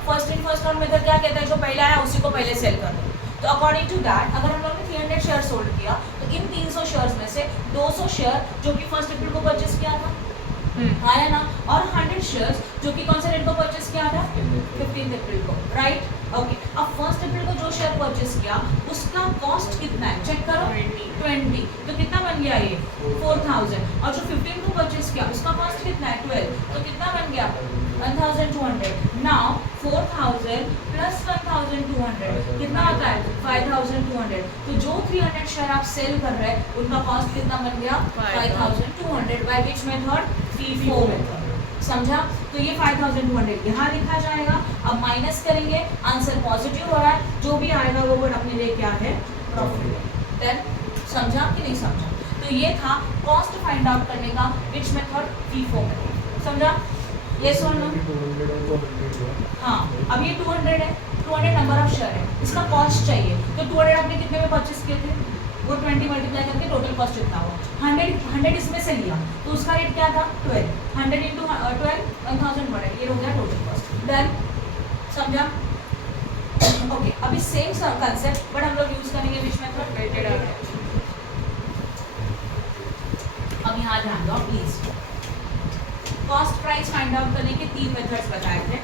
First in first out method क्या कहता है? जो पहला आया उसी को पहले सेल कर दो. तो अकॉर्डिंग टू दैट अगर हम लोग ने 300 शेयर सोल्ड किया तो इन 300 शेयर्स में से 200 शेयर जो कि 1 अप्रैल को परचेस किया था, आया ना? और 100 शेयर्स जो कि कौन से रेट को परचेस किया था? 15 अप्रैल को. राइट? ओके. अब 1 अप्रैल को जो शेयर परचेस किया उसका कॉस्ट कितना है? चेक करो. 20. तो कितना बन गया ये? 4,000. और जो 15 को परचेस किया उसका कॉस्ट कितना है? 12. तो कितना बन गया? 1,200. नाउ 4,000 प्लस 1,200 कितना आता है? 5,200. तो जो 300 शेयर आप सेल कर रहे हैं उनका कॉस्ट कितना बन गया? 5,200. By which method? FIFO method. समझा? तो ये 5,200 यहाँ लिखा जाएगा. अब माइनस करेंगे, आंसर पॉजिटिव हो रहा है. जो भी आएगा वो वर्ड अपने लिए क्या है? प्रॉफिट. देन समझा कि नहीं समझा? तो ये था कॉस्ट फाइंड आउट करने का विच मेथड? FIFO method. समझा? यस और नो? हाँ. अब ये 200 है, 200 नंबर ऑफ शेयर है, इसका कॉस्ट चाहिए. तो 200 आपने कितने में परचेस किए थे? वो 20 मल्टीप्लाई करके टोटल कॉस्ट कितना हुआ? 100 इसमें से लिया तो उसका रेट क्या था? 12. 100 इंटू 12 1,100. ये हो गया टोटल कॉस्ट. डन? समझा? ओके. अभी सेम कंसेप्ट बट हम लोग यूज करेंगे विच मेथड? Weighted average. अब यहाँ ध्यान दो please. Cost price find out करने के 3 मेथड्स बताए थे.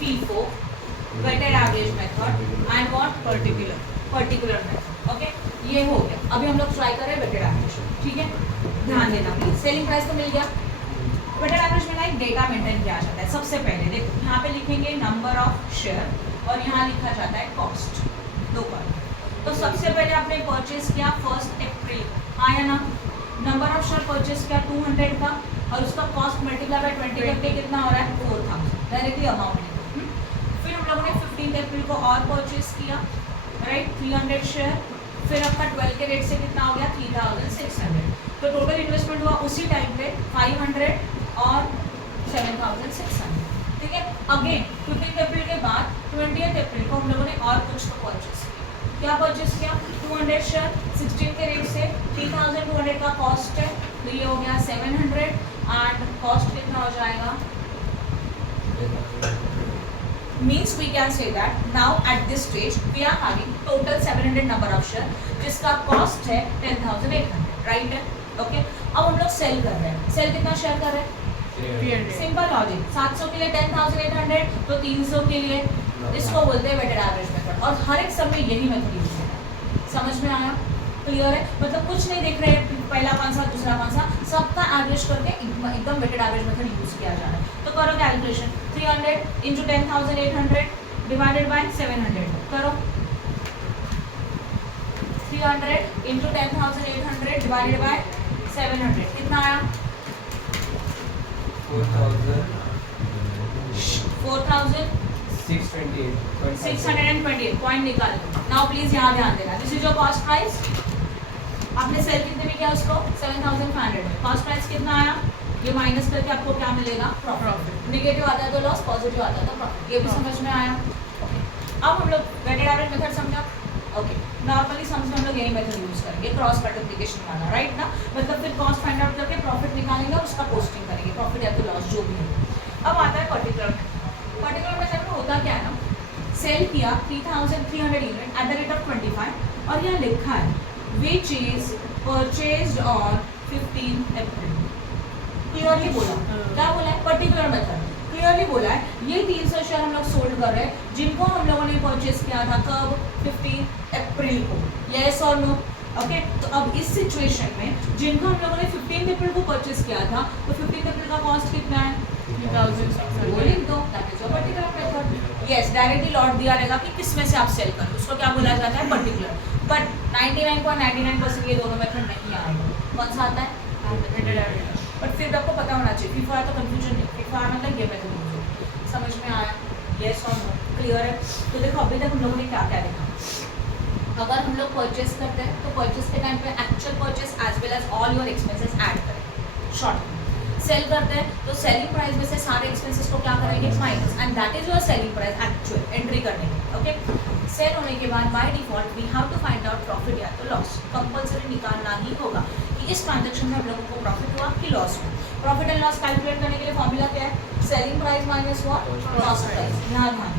FIFO, weighted average method and what? Particular method. Okay. ये हो गया. अभी हम लोग ट्राई करें वेटेड एवरेज. ठीक है? ध्यान देना प्लीज. सेलिंग प्राइस तो मिल गया. वेटेड एवरेज में ना एक डेटा मेंटेन किया जाता है. सबसे पहले देखो यहाँ पे लिखेंगे नंबर ऑफ शेयर और यहाँ लिखा जाता है कॉस्ट. 2 कॉलम. तो सबसे पहले आपने परचेस किया 1 अप्रैल. हाँ या ना? नंबर ऑफ शेयर परचेस किया 200 का और उसका कॉस्ट मल्टीप्लाई बाय 20 करके कितना हो रहा है? 4,000. डायरेक्टली अमाउंट लिखो। फिर हम लोगों ने 15 अप्रैल को और परचेज किया, राइट, 300 शेयर। फिर आपका 12 के रेट से कितना हो गया 3600। तो टोटल इन्वेस्टमेंट हुआ उसी टाइम पे 500 और 7600, ठीक है। अगेन 15 अप्रैल के बाद 20 अप्रैल को हम लोगों ने और कुछ तो परचेज किया। क्या परचेज किया, 200 शेयर 16 के रेट से 3200 का कॉस्ट है, तो ये हो गया 700 एंड कॉस्ट कितना हो जाएगा, means we can say that now at this stage we are having total 700 number of share जिसका कॉस्ट है 10,800, राइट है, ओके। अब हम लोग सेल कर रहे हैं, सेल कितना शेयर कर रहे हैं, 300। सिंपल लॉजिक, 700 के लिए 10,800, तो 300 के लिए इसको बोलते हैं वेटेड एवरेज मेथड, और हर एक सब में यही मेथड यूज होता है। समझ में आया, क्लियर है, मतलब कुछ नहीं देख रहे हैं पहला कौन सा दूसरा कौन सा, सबका एवरेज करके एकदम वेटेड एवरेज मेथड यूज किया जा रहा है। तो करो कैलकुलेशन, 300 इंटू 10,800 डिवाइडेड बाय 700 करो, 300 इंटू 10,800 डिवाइडेड बाय 700 कितना आया, 4,628 पॉइंट निकाल दो। नाउ प्लीज यहाँ ध्यान देना, this is your cost price, आपने सेल कितने में किया उसको 7,500 में, कॉस्ट प्राइस कितना आया, ये माइनस करके आपको क्या मिलेगा, प्रॉफिट। नेगेटिव आता है तो लॉस, पॉजिटिव आता है तो प्रॉफिट, ये भी समझ में आया। अब हम लोग वेटेड एवरेज मेथड समझा, ओके। नॉर्मली समझ में हम लोग यही मेथड यूज करेंगे, क्रॉस मल्टीप्लिकेशन वाला, राइट ना, मतलब फिर कॉस्ट फाइंड आउट करके प्रॉफिट निकालेंगे और उसका पोस्टिंग करेंगे, प्रॉफिट या तो लॉस जो भी है। अब आता है पर्टिकुलर मेथड में होता क्या है ना, सेल किया 3,300 unit eight the rate of 25 और यहाँ लिखा है which is purchased on 15 April, clearly बोला, क्या बोला है, पर्टिकुलर मेथड क्लियरली बोला है, ये 300 शेयर हम लोग सोल्ड कर रहे हैं जिनको हम लोगों ने परचेज किया था कब, 15 अप्रैल को, यस और नो, ओके। तो अब इस सिचुएशन में जिनको हम लोगों ने 15 अप्रैल को परचेज किया था, तो 15 अप्रैल का कॉस्ट कितना है, 3,600, लिख दो, that is your particular method. Yes, directly lot दिया रहेगा कि किस में से आप सेल करें, उसको क्या बोला जाता है, पर्टिकुलर। बट 99.99% ये दोनों मेथड नहीं आएगा, कौन सा आता है, वेटेड एवरेज। बट फिर भी आपको पता होना चाहिए, फीफा है तो कंफ्यूजन नहीं, फीफा मतलब ये मेथड यूज हो, समझ में आया, यस और नो, क्लियर है। तो देखो अभी तक हम लोगों ने क्या क्या देखा, अगर हम लोग परचेस करते हैं तो परचेस के टाइम पे actual purchase as well as all your expenses add करें, शॉर्ट। सेल करते हैं तो सेलिंग प्राइस में से सारे एक्सपेंसेस को क्या करेंगे, minus, and that is your selling price actual entry करने के, ओके। सेल होने के बाद by default we have to find out profit या तो लॉस, कंपल्सरी निकालना ही होगा कि इस ट्रांजैक्शन में हम लोगों को प्रॉफिट हुआ कि लॉस हुआ। प्रॉफिट एंड लॉस कैलकुलेट करने के लिए फॉर्मूला क्या है, सेलिंग प्राइस माइनस हुआ कॉस्ट प्राइस। यहाँ ध्यान,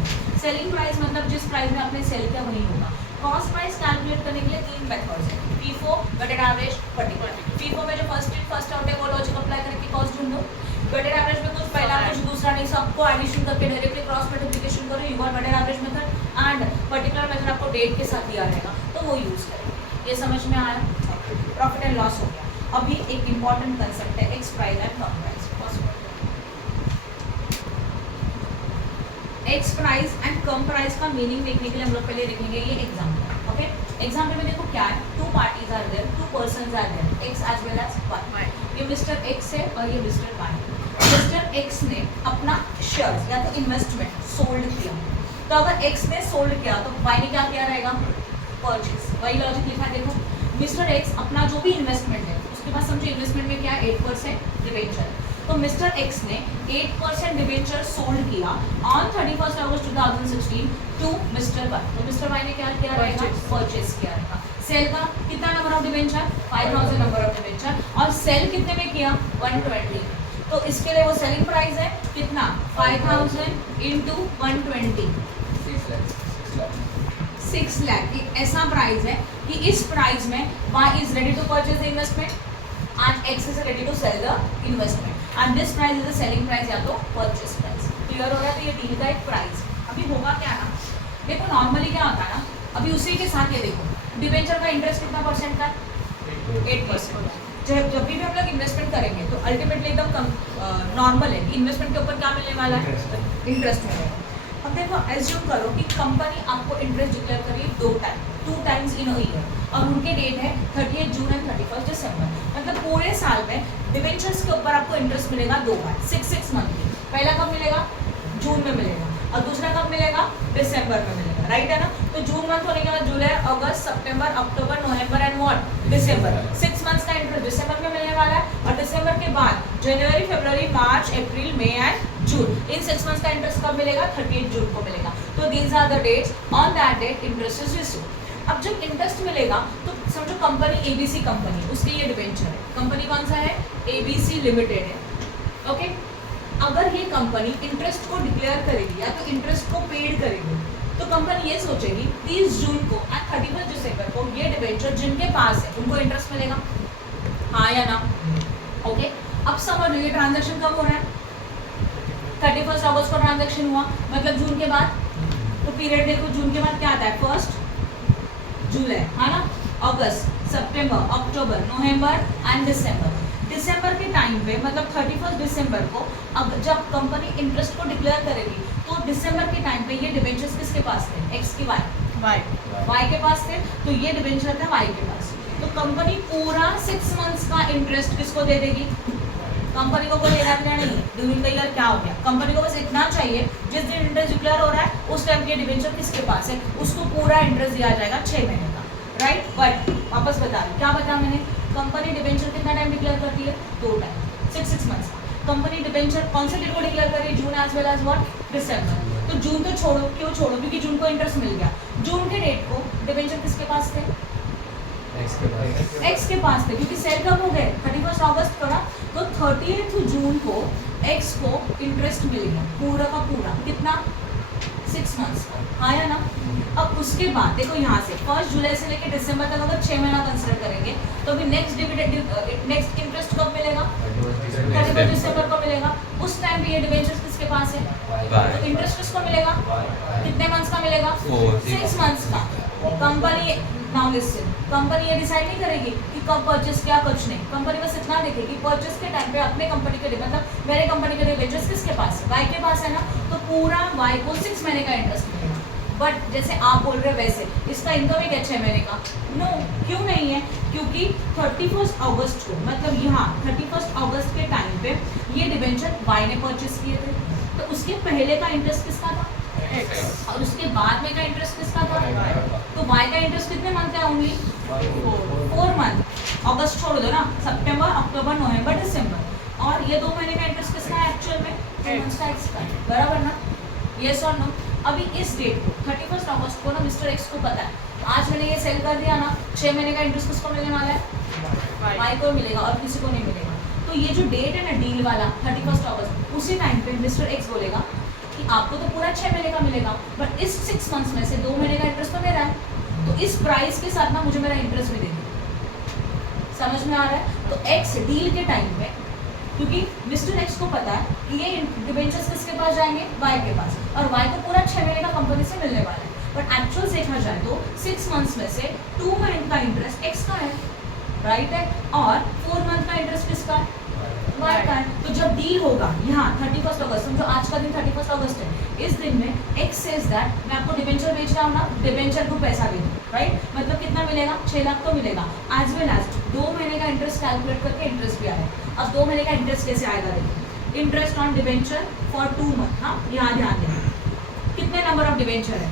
सेलिंग प्राइस मतलब जिस प्राइस में आपने सेल किया वही होगा। कॉस्ट प्राइस कैलकुलेट करने के लिए 3 मेथड्स हैं, FIFO, weighted average, particular. FIFO में जो फर्स्ट इन फर्स्ट आउट है वो लॉजिक अप्लाई करके कॉस्ट ढूंढो, वेटेड एवरेज में कुछ पहला कुछ दूसरा नहीं, सबको एडिशन करके डायरेक्टली क्रॉस मल्टीप्लिकेशन करो, you got weighted average method, and particular method आपको डेट के साथ दिया रहेगा तो वो यूज करेंगे। ये समझ में आया, प्रॉफिट एंड लॉस हो गया। अभी एक इंपॉर्टेंट कंसेप्ट है x price and cum price. X price and cum price का मीनिंग देखने के लिए हम लोग पहले देखेंगे ये एग्जाम्पल, ओके। एग्जाम्पल में देखो क्या है, 2 parties are there, 2 persons are there, X as well as Y. ये मिस्टर एक्स है और ये मिस्टर वाई। मिस्टर एक्स ने अपना शेयर या तो इन्वेस्टमेंट सोल्ड किया, तो अगर एक्स ने सोल्ड किया तो वाई ने क्या किया रहेगा, परचेज। वही लॉजिक लिखा है, देखो मिस्टर एक्स अपना जो भी इन्वेस्टमेंट है उसके पास समझो इन्वेस्टमेंट में क्या है 8% डिबेंचर, तो मिस्टर एक्स ने 8% डिबेंचर सोल्ड किया ऑन 31 अगस्त 2016 टू मिस्टर वाई, तो मिस्टर वाई ने क्या किया रहेगा, परचेज किया रहेगा। सेल का कितना number of debenture, 5000 number of debenture, और सेल कितने में किया, 120, तो इसके लिए वो सेलिंग प्राइस है कितना, 5000 इंटू 120, 6 लाख। एक ऐसा प्राइस है कि इस प्राइस में Y is ready to purchase the investment and X is ready to sell the investment, and this price is the selling price या तो परचेज प्राइस। क्लियर हो गया, तो ये डील का एक प्राइस। अभी होगा क्या ना, देखो नॉर्मली क्या होता है ना, अभी उसी के साथ ये देखो डिबेंचर का इंटरेस्ट कितना परसेंट का, 8%। जब भी हम लोग इन्वेस्टमेंट करेंगे तो अल्टीमेटली एकदम नॉर्मल है कि इन्वेस्टमेंट के ऊपर क्या मिलने वाला है, इंटरेस्ट मिलेगा। अब देखो एज्यूम करो कि कंपनी आपको इंटरेस्ट डिक्लेयर करिए 2 टाइम्स इन अ ईयर, और उनके डेट है 30 जून एंड 31 दिसंबर, मतलब पूरे साल में डिबेंचर्स के ऊपर आपको इंटरेस्ट मिलेगा 2 बार, 6 मंथ। पहला कब मिलेगा, जून में मिलेगा, और दूसरा कब मिलेगा, दिसंबर में मिलेगा, राइट है ना। तो जून मंथ होने के बाद जुलाई, अगस्त, सितंबर, अक्टूबर, नवंबर एंड व्हाट, दिसंबर, 6 मंथ्स का इंटरेस्ट दिसंबर में मिलने वाला है, और दिसंबर के बाद जनवरी, फरवरी, मार्च, अप्रैल, मई एंड जून, इन 6 मंथ्स का इंटरेस्ट कब मिलेगा, 30 जून को मिलेगा। तो these are the dates, on that date interest is received. अब जब इंटरेस्ट मिलेगा तो समझो कंपनी एबीसी कंपनी, उसके ये डिबेंचर है, कंपनी कौन सा है, एबीसी लिमिटेड है, ओके। अगर ये कंपनी इंटरेस्ट को डिक्लेयर करेगी या तो इंटरेस्ट को पेड करेगी, तो कंपनी ये सोचेगी 30 जून को एंड 31 दिसंबर को ये डिबेंचर जिनके पास है उनको इंटरेस्ट मिलेगा, हाँ या ना, ओके। अब समझ लो ये ट्रांजैक्शन कब हो रहा है, 31 अगस्त को ट्रांजैक्शन हुआ, मतलब जून के बाद, तो पीरियड देखो जून के बाद क्या आता है, 1 जुलाई, है ना, अगस्त, सितंबर, अक्टूबर, नवंबर एंड दिसंबर। दिसंबर के टाइम पे मतलब 31 दिसंबर को अब जब कंपनी इंटरेस्ट को डिक्लेयर करेगी तो दिसंबर के टाइम पे ये डिबेंचर्स किसके पास थे, एक्स की वाई के पास थे, तो ये डिबेंचर था वाई के पास। तो कंपनी पूरा 6 मंथ्स का इंटरेस्ट किसको दे देगी, कंपनी को कोई लेना देना नहीं, ड्यूरिंग द ईयर क्या हो गया, कंपनी को बस इतना चाहिए जिस दिन इंटरेस्ट डिक्लेयर हो रहा है उस टाइम के डिबेंचर किसके पास है, उसको पूरा इंटरेस्ट दिया जाएगा 6 महीने का, राइट। बट वापस बता रही, क्या बताया मैंने, कंपनी डिबेंचर कितना टाइम डिक्लेयर करती है, 2 टाइम, 6 मंथ्स का। कंपनी डिबेंचर कौन से डेट को डिक्लेयर कर रही है, June as well as what, December. तो जून तो छोड़ो, क्यों छोड़ो, क्योंकि जून को इंटरेस्ट मिल गया। जून के डेट को डिबेंचर किसके पास थे, एक्स के पास थे, क्योंकि सेल कब हो गए, 31 अगस्त को ना, तो 30 जून को एक्स को इंटरेस्ट मिल गया पूरा का पूरा, कितना, 6 मंथ्स का, हाँ या ना। अब उसके बाद देखो यहाँ से 1 जुलाई से लेकर दिसंबर तक अगर 6 महीना कंसिडर करेंगे तो अभी नेक्स्ट इंटरेस्ट कब मिलेगा, 31 दिसंबर को मिलेगा। उस टाइम पे ये डिबेंचर्स किसके पास है, तो इंटरेस्ट किसको मिलेगा, कितने मंथ्स का मिलेगा, 6 मंथ्स का। कंपनी नाउ लिसन, कंपनी ये डिसाइड नहीं करेगी कि कब परचेस किया, कुछ नहीं, कंपनी बस इतना देखेगी परचेस के टाइम पे अपने कंपनी के मतलब मेरे कंपनी के डिबेंचर्स किसके पास है, वाई के पास है ना, तो पूरा वाई को 6 महीने का इंटरेस्ट मिलेगा। बट जैसे आप बोल रहे वैसे इसका इनकम ही क्या 6 महीने का, नो, क्यों नहीं है, क्योंकि 31 अगस्त को मतलब यहाँ 31 अगस्त के टाइम पे ये डिबेंचर वाई ने परचेस किए थे, तो उसके पहले का इंटरेस्ट किसका था, एक्स, और उसके बाद में का इंटरेस्ट किसका था, तो वाई का इंटरेस्ट कितने मंथ का, ओनली 4 मंथ, अगस्त छोड़ दो ना, सितंबर, अक्टूबर, नवंबर, दिसंबर, और ये 2 महीने का इंटरेस्ट किसका है एक्चुअल में, 2 मंथ्स का एक्स का, बराबर ना, यस और नो। अभी इस डेट को 31 अगस्त को ना मिस्टर एक्स को पता है, आज मैंने ये सेल कर दिया ना, 6 महीने का इंटरेस्ट किसको मिलने वाला है, वाई को मिलेगा और किसी को नहीं मिलेगा। तो ये जो डेट है ना डील वाला 31 अगस्त, उसी टाइम पे मिस्टर एक्स बोलेगा कि आपको तो पूरा 6 महीने का मिलेगा, बट इस 6 मंथ्स में से 2 महीने का इंटरेस्ट तो मेरा है, तो इस प्राइस के साथ ना मुझे मेरा इंटरेस्ट भी दे दीजिए, समझ में आ रहा है। तो एक्स डील के टाइम पे, क्योंकि मिस्टर एक्स को पता है कि ये डिबेंचर्स किसके पास जाएंगे, वाई के पास, और वाई को पूरा 6 महीने का कंपनी से मिलने वाला है, बट एक्चुअल देखा जाए तो 6 मंथ्स में से 2 मंथ का इंटरेस्ट एक्स का है, राइट है, और 4 मंथ का इंटरेस्ट किसका है, वाई का है। तो जब डील होगा यहाँ 31 अगस्त, समझो आज का दिन 31 अगस्त है, इस दिन में एक्स सेज दैट मैं आपको डिबेंचर बेच रहा हूँ ना, डिबेंचर को पैसा दे दूँ, राइट, मतलब कितना मिलेगा, 6 लाख तो मिलेगा, एज वेल एज 2 महीने का इंटरेस्ट कैलकुलेट करके इंटरेस्ट भी आएगा। अब 2 महीने का इंटरेस्ट कैसे आएगा, देखिए, interest on debenture for 2 month, हाँ यहाँ ध्यान देना, कितने नंबर ऑफ डिबेंचर है,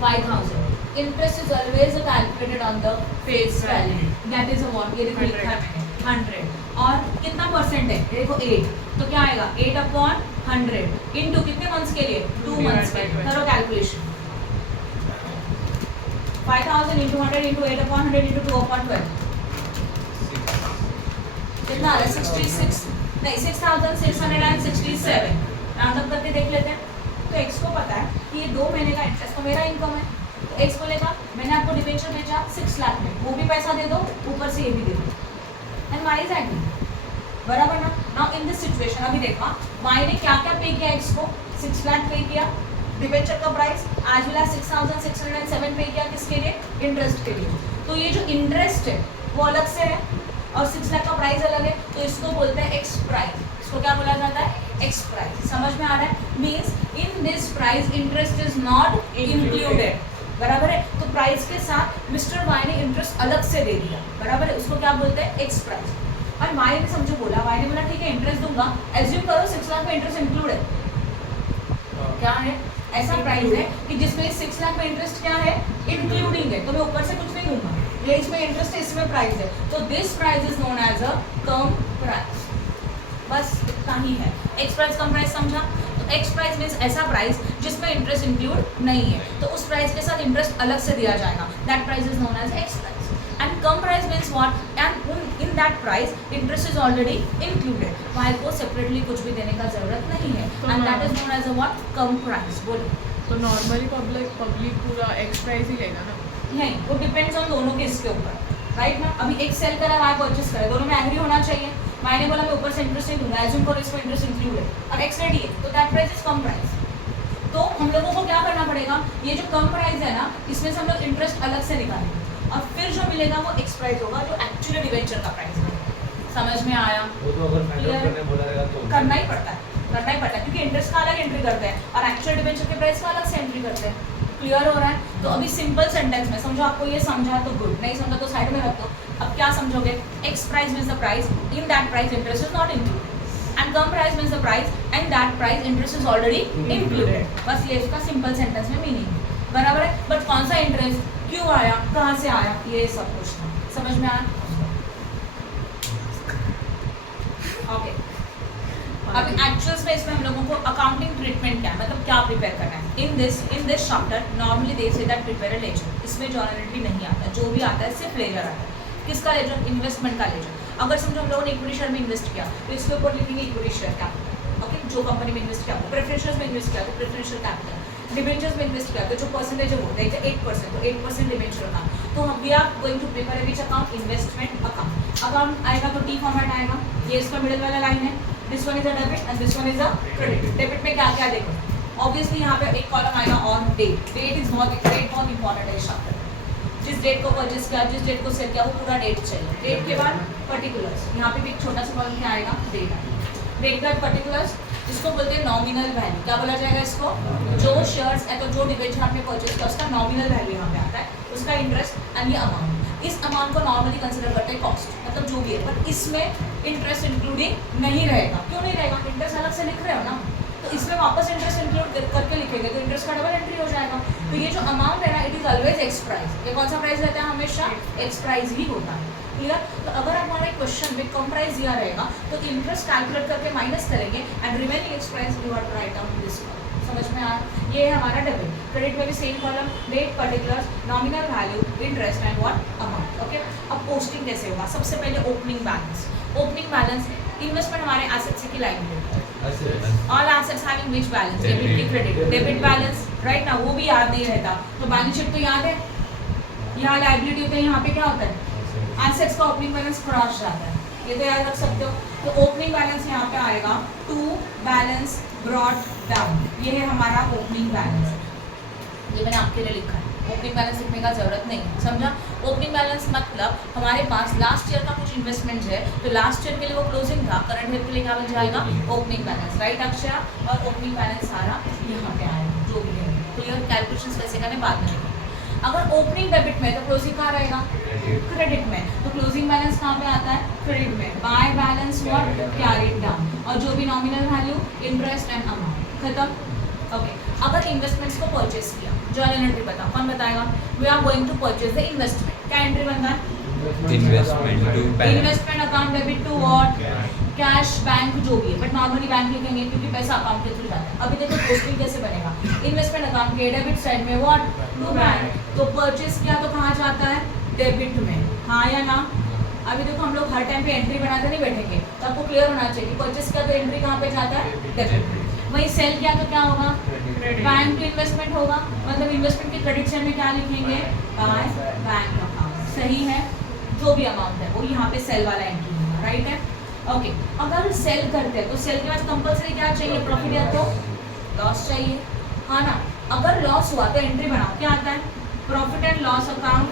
5000, interest is always calculated on the face value, that is a what, ये देखो लिखा है मैंने 100, और कितना परसेंट है, देखो 8, तो क्या आएगा 8/100 इनटू कितने मंथ्स के लिए, 2 मंथ्स के लिए, करो कैलकुलेशन, 5000 इंटू 100 इंटू 8/100 इंटू 2/12 कितना आ रहा है, 66 नहीं 6667 राउंड अप करके देख लेते हैं। तो एक्स को पता है कि ये 2 महीने का इंटरेस्ट तो मेरा इनकम है, तो एक्स बोलेगा मैंने आपको डिबेंचर बेचा 6 लाख में, वो भी पैसा दे दो, ऊपर से ये भी दे दो, एंड वाई इज एग्री, बराबर ना। नाउ इन दिस सिचुएशन अभी देखा वाई ने क्या क्या पे किया, एक्स को 6 लाख पे किया, डिबेंचर का प्राइस आज मिला 6607 पे किया, किसके लिए, इंटरेस्ट के लिए। तो ये जो इंटरेस्ट है वो अलग से है और 6 लाख का प्राइस अलग है, तो इसको बोलते हैं एक्स प्राइस, इसको क्या बोला जाता है, एक्स प्राइस, समझ में आ रहा है, means in this price interest is not included, बराबर है। तो प्राइस के साथ मिस्टर वाई ने इंटरेस्ट अलग से दे दिया, बराबर है, उसको क्या बोलते हैं, एक्स प्राइस। और वाई ने समझो बोला, वाई ने बोला ठीक है इंटरेस्ट दूंगा, एज्यूम करो 6 लाख में इंटरेस्ट इंक्लूड है, ऐसा प्राइस है कि जिसमें 6 लाख में इंटरेस्ट क्या है, इंक्लूडिंग है, तो मैं ऊपर से कुछ नहीं दूंगा, ये इसमें इंटरेस्ट है, इसमें प्राइस है, तो this price is known as a cum price. बस इतना ही है। एक्स प्राइस कम प्राइस समझा? तो एक्स प्राइस मीन्स ऐसा प्राइस जिसमें इंटरेस्ट इंक्लूड नहीं है, तो उस प्राइस के साथ इंटरेस्ट अलग से दिया जाएगा, that price is known as ex price. And cum price means what, and in that price interest is already included, वहाँ को सेपरेटली कुछ भी देने का जरूरत नहीं है, and that is known as a what, cum price. बोलो। तो नॉर्मली पब्लिक पूरा एक्स प्राइस ही लेगा ना? नहीं, वो डिपेंड्स ऑन दोनों के इसके ऊपर, राइट ना। अभी एक सेल करा, वहाँ परचेस करे, दोनों में एग्री होना चाहिए। मैंने बोला मैं ऊपर से इंटरेस्ट नहीं दूंगा, एज्यूम करो इसमें इंटरेस्ट इंक्लूड है और एक्स रेडी है, तो that price is come price. तो हम लोगों को क्या करना पड़ेगा, ये जो कम प्राइस है ना, इसमें से हम लोग इंटरेस्ट अलग से निकालेंगे और फिर जो मिलेगा वो एक्स प्राइस होगा, जो एक्चुअली डिवेंचर का प्राइस है। समझ में आया? वो तो अगर फाइंड आउट करने बोला रहेगा तो करना ही पड़ता है, क्योंकि इंटरेस्ट का अलग एंट्री करते हैं और एक्चुअल डिवेंचर के प्राइस का अलग से एंट्री करते हैं। क्लियर हो रहा है? तो अभी सिंपल सेंटेंस में समझो, आपको ये समझा तो गुड, नहीं समझा तो साइड में रख दो। अब क्या समझोगे, x price means the price, in that price interest is not included, and cum price means the price, and that price interest is already included. बस ये इसका सिंपल सेंटेंस में मीनिंग है, बराबर है। बट कौन सा इंटरेस्ट, क्यों आया, कहाँ से आया, ये सब पूछना। समझ में आया? ओके। अभी एक्चुअल्स में इसमें हम लोगों को अकाउंटिंग ट्रीटमेंट क्या है, मतलब क्या प्रिपेयर करना है। In this chapter normally they say that prepare a ledger, इसमें जर्नल एंट्री नहीं आता, जो भी आता है सिर्फ लेजर आता है। किसका लेजर? इन्वेस्टमेंट का लेजर। अगर समझो हम लोगों ने इक्विटी शेयर में इन्वेस्ट किया तो इसके ऊपर लिखेंगे इक्विटी शेयर कैपिटल, ओके, जो कंपनी में इन्वेस्ट किया, प्रेफरेंशियल में इन्वेस्ट किया तो प्रेफरेंशियल कैपिटल, डिबेंचर्स में इन्वेस्ट किया तो जो परसेंटेज है वो देखते 8%, तो 8% डिबेंचर का। तो हम we are going to prepare which account, investment account. Account आएगा तो टी फॉर्मेट आएगा, ये इसका मिडिल वाला लाइन है, this one is a debit and this one is a credit. Debit में क्या क्या देखो, ऑब्वियसली यहाँ पे एक कॉलम आएगा ऑन डेट, डेट इज बहुत इंपॉर्टेंट है इस चैप्टर। जिस डेट को परचेस किया, जिस डेट को सेल किया, वो पूरा डेट चाहिए। डेट के बाद पर्टिकुलर्स, यहाँ पे भी एक छोटा सा कॉलम क्या आएगा, डेट आएगा। डेट के बाद पर्टिकुलर्स, इसको बोलते हैं नॉमिनल वैल्यू। क्या बोला जाएगा इसको, जो शेयर्स या तो जो डिबेंचर आपने परचेस किया उसका नॉमिनल वैल्यू यहाँ पे आता है, उसका इंटरेस्ट एंड ये अमाउंट। इस अमाउंट को नॉर्मली कंसिडर करते हैं कॉस्ट, मतलब जो भी है, पर इसमें इंटरेस्ट इंक्लूडिंग नहीं रहेगा। क्यों नहीं रहेगा, इंटरेस्ट अलग से लिख रहे हो ना, तो इसमें वापस इंटरेस्ट इंक्लूड करके लिखेंगे तो इंटरेस्ट का डबल एंट्री हो जाएगा। तो ये जो अमाउंट है ना, it is always x price. ये कौन सा प्राइस रहता है, हमेशा एक्स प्राइस ही होता है। क्लियर? तो अगर हमारा क्वेश्चन में कम प्राइस दिया रहेगा तो इंटरेस्ट कैलकुलेट करके माइनस करेंगे and remaining ex price you have to write down this. समझ में आया? ये है हमारा डेबिट। क्रेडिट में भी same column, date, particulars, nominal value, interest and what, amount. Okay, अब पोस्टिंग कैसे होगा, सबसे पहले opening balance. Opening balance investment हमारे एसेट से की लाइन में, all assets having which balance, debit की क्रेडिट, डेबिट बैलेंस, राइट ना, वो भी याद नहीं रहता तो बैलेंस शीट तो याद है। यहाँ लायबिलिटी होता है, यहाँ पे क्या होता है, एसेट्स का ओपनिंग बैलेंस क्रॉस जाता है, ये तो याद रख सकते हो। तो ओपनिंग बैलेंस यहाँ पे आएगा टू बैलेंस ब्रॉट डाउन, ये है हमारा ओपनिंग बैलेंस। ये मैंने आपके लिए लिखा है, ओपनिंग बैलेंस लिखने का जरूरत नहीं, समझा। ओपनिंग बैलेंस मतलब हमारे पास लास्ट ईयर का कुछ इन्वेस्टमेंट है, तो लास्ट ईयर के लिए वो क्लोजिंग था, करंट ईयर के लिए क्या बन जाएगा, ओपनिंग बैलेंस, राइट अक्षया। और ओपनिंग बैलेंस सारा यहाँ पे आएगा, जो भी है। क्लियर? कैलकुलेशन कैसे करने बाद में। अगर ओपनिंग डेबिट में तो क्लोजिंग कहाँ रहेगा, क्रेडिट में, तो क्लोजिंग बैलेंस कहाँ पे आता है, क्रेडिट में। By balance what, carried down, और जो भी nominal value, interest and amount, खत्म। ओके, अगर इन्वेस्टमेंट्स को परचेस किया, जर्नल एंट्री बताओ, कौन बताएगा। We are going to purchase the investment, क्या एंट्री बनता है, investment account debit to what, cash, bank, जो भी है, बट नॉर्मली बैंक लिखेंगे क्योंकि पैसा अकाउंट के थ्रू जाता है। अभी देखो पोस्टिंग कैसे बनेगा, इन्वेस्टमेंट अकाउंट के डेबिट साइड में व्हाट, टू बैंक, तो परचेस किया तो कहाँ जाता है, डेबिट में, हाँ या ना। अभी देखो हम लोग हर टाइम पे एंट्री बनाते नहीं बैठेंगे, तो आपको क्लियर होना चाहिए कि परचेस किया तो एंट्री कहाँ पे जाता है, डेबिट। वही सेल किया तो क्या होगा, बैंक टू इन्वेस्टमेंट होगा, मतलब इन्वेस्टमेंट के क्रेडिट साइड में क्या लिखेंगे, बाय बैंक अकाउंट, सही है। जो भी अमाउंट है वो यहाँ पे सेल वाला एंट्री होगा, राइट है। ओके, अगर सेल करते हैं तो सेल के बाद कंपलसरी क्या चाहिए, प्रॉफिट या तो लॉस चाहिए, हाँ ना। अगर लॉस हुआ तो एंट्री बनाओ, क्या आता है, profit and loss account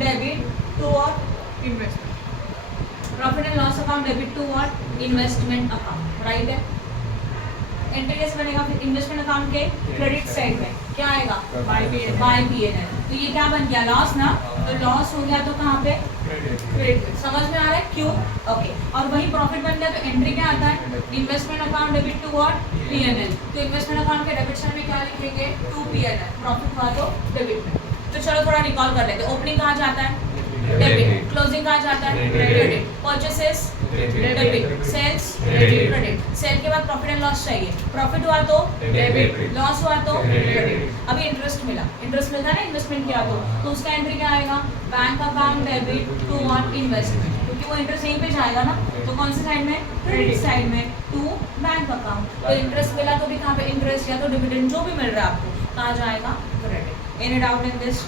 debit to what, investment, profit and loss account debit to what, investment account, right है। एंट्री कैसे बनेगा, फिर इन्वेस्टमेंट अकाउंट के क्रेडिट साइड में क्या आएगा, बाय पीएनएल, तो ये क्या बन गया, लॉस ना, तो लॉस हो गया तो कहाँ पे, क्रेडिट। समझ में आ रहा है क्यों? ओके। और वही प्रॉफिट बन गया तो एंट्री क्या आता है? Investment account debit to what? PNL. तो इन्वेस्टमेंट अकाउंट के डेबिट साइड में क्या लिखेंगे? To PNL. प्रॉफिट हुआ तो डेबिट में। तो चलो थोड़ा रिकॉल कर लेते हैं। ओपनिंग कहाँ जाता है? डेबिट। क्लोजिंग कहाँ जाता है? Credit. Purchases debit, sales credit. Sale के बाद प्रॉफिट एंड लॉस चाहिए। प्रॉफिट हुआ तो डेबिट, लॉस हुआ तो क्रेडिट। अभी इंटरेस्ट मिला, इंटरेस्ट मिलता है ना इन्वेस्टमेंट किया तो उसका एंट्री क्या आएगा? Bank account debit to what? Investment. क्योंकि वो इंटरेस्ट यहीं पे जाएगा ना, तो कौन सी साइड में? क्रेडिट साइड में, टू बैंक अकाउंट। तो इंटरेस्ट मिला तो भी कहाँ पे? इंटरेस्ट या तो डिविडेंड जो भी मिल रहा है आपको कहाँ जाएगा? Credit. Any doubt in this?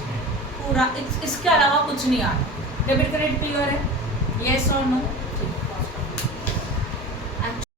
पूरा इसके अलावा कुछ नहीं आता। डेबिट क्रेडिट क्लियर है? यस और नो?